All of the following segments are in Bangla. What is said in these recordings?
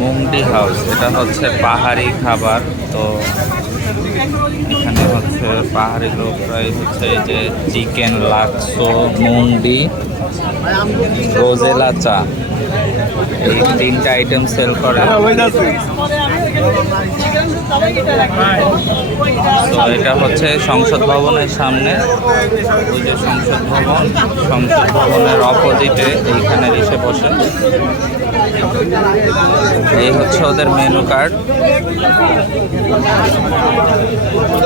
মুংডি হাউস। এটা হচ্ছে পাহাড়ি খাবার। তো এখানে হচ্ছে পাহাড়ি লোকরাই হচ্ছে এই যে চিকেন লাক্সো মুংডি রোজেলা চা। এই তিনটা আইটেম সেল করে। তো এটা হচ্ছে সংসদ ভবনের সামনে। ওই যে সংসদ ভবন, সংসদ ভবনের অপোজিটে এইখানে এসে বসে। এই হচ্ছে ওদের মেনু কার্ড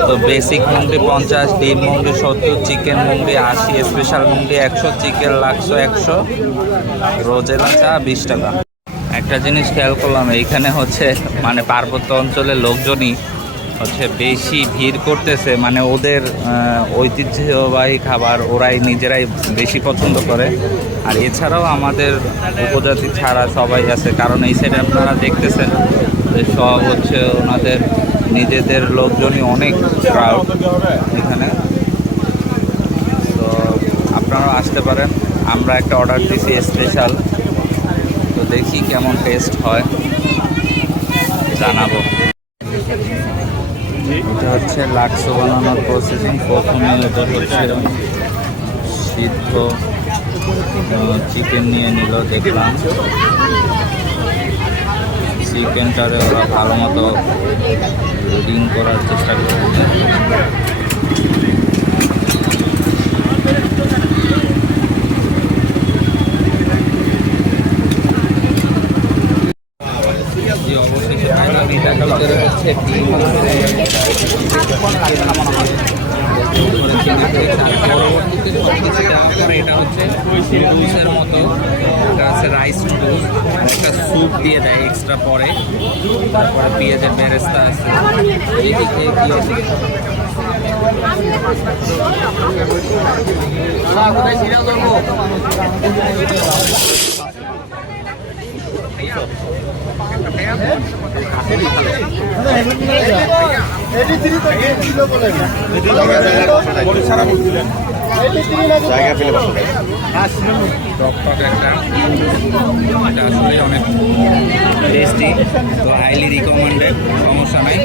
তো বেসিক মুন্ডি পঞ্চাশ, ডিম মুন্ডি সত্তর চিকেন মুন্ডি আশি স্পেশাল মুন্ডি একশো চিকেন লাক্সো একশো। রোজেলা চা বিশ টাকা। একটা জিনিস খেয়াল করলাম, এইখানে হচ্ছে মানে পার্বত্য অঞ্চলের লোকজনই হচ্ছে বেশি ভিড় করতেছে। মানে ওদের ঐতিহ্যবাহী খাবার ওরাই নিজেরাই বেশি পছন্দ করে। আর এছাড়াও আমাদের উপজাতি ছাড়া সবাই আছে, কারণ এই সাইডে আপনারা দেখতেছেন যে সব হচ্ছে ওনাদের নিজেদের লোকজনই অনেক ক্রাউড এখানে। তো আপনারাও আসতে পারেন। আমরা একটা অর্ডার দিছি স্পেশাল তো দেখি কেমন টেস্ট হয়। জানাব। এটা হচ্ছে লাক্সো বানানোর প্রসেসিং প্রথমে ওদের হচ্ছে সিদ্ধ চিকেন নিয়ে নিল দেখলাম। চিকেনটারে ওরা ভালো মতো রিং করার চেষ্টা করছে যে অবশেষে পাইলাম ভিতরে হচ্ছে পরে এটা হচ্ছে নুডলসের মতো। এটা হচ্ছে রাইস নুডলস একটা স্যুপ দিয়ে দেয় এক্সট্রা পরে। তারপরে পেঁয়াজের বেরেস্তা আছে। কোথায় একটা আসলে অনেক টেস্টি হাইলি সমস্যা নাই